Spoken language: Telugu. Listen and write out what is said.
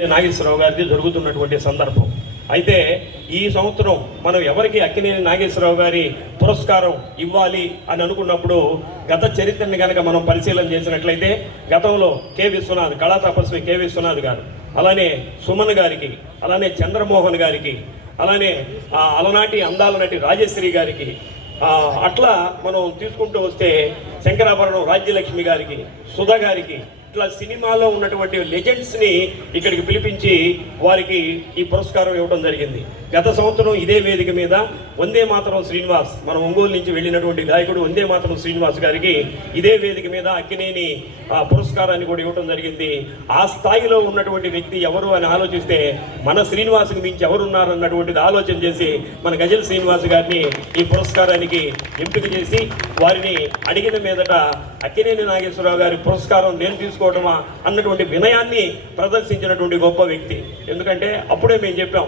నాగేశ్వరరావు గారికి జరుగుతున్నటువంటి సందర్భం అయితే ఈ సంవత్సరం మనం ఎవరికి అక్కినేని నాగేశ్వరరావు గారి పురస్కారం ఇవ్వాలి అని అనుకున్నప్పుడు గత చరిత్రని కనుక మనం పరిశీలన చేసినట్లయితే గతంలో కె విశ్వనాథ్ కళా తపస్వి కె విశ్వనాథ్ గారు, అలానే సుమన్ గారికి, అలానే చంద్రమోహన్ గారికి, అలానే అలనాటి అందాల నటి రాజశ్రీ గారికి, అట్లా మనం తీసుకుంటూ వస్తే శంకరాభరణం రాజ్యలక్ష్మి గారికి, సుధా గారికి, ఇట్లా సినిమాలో ఉన్నటువంటి లెజెండ్స్ని ఇక్కడికి పిలిపించి వారికి ఈ పురస్కారం ఇవ్వడం జరిగింది. గత సంవత్సరం ఇదే వేదిక మీద వందే మాతరం శ్రీనివాస్, మన ఒంగోలు నుంచి వెళ్ళినటువంటి గాయకుడు వందే మాతరం శ్రీనివాస్ గారికి ఇదే వేదిక మీద అక్కినేని పురస్కారాన్ని కూడా ఇవ్వడం జరిగింది. ఆ స్థాయిలో ఉన్నటువంటి వ్యక్తి ఎవరు అని ఆలోచిస్తే మన శ్రీనివాస్కి మించి ఎవరున్నారు అన్నటువంటిది ఆలోచన చేసి మన గజల్ శ్రీనివాస్ గారిని ఈ పురస్కారానికి ఎంపిక చేసి వారిని అడిగిన మీదట అక్కినేని నాగేశ్వరరావు గారి పురస్కారం నేను తీసుకోవడమా అన్నటువంటి వినయాన్ని ప్రదర్శించినటువంటి గొప్ప వ్యక్తి. ఎందుకంటే అప్పుడే మేము చెప్పాం,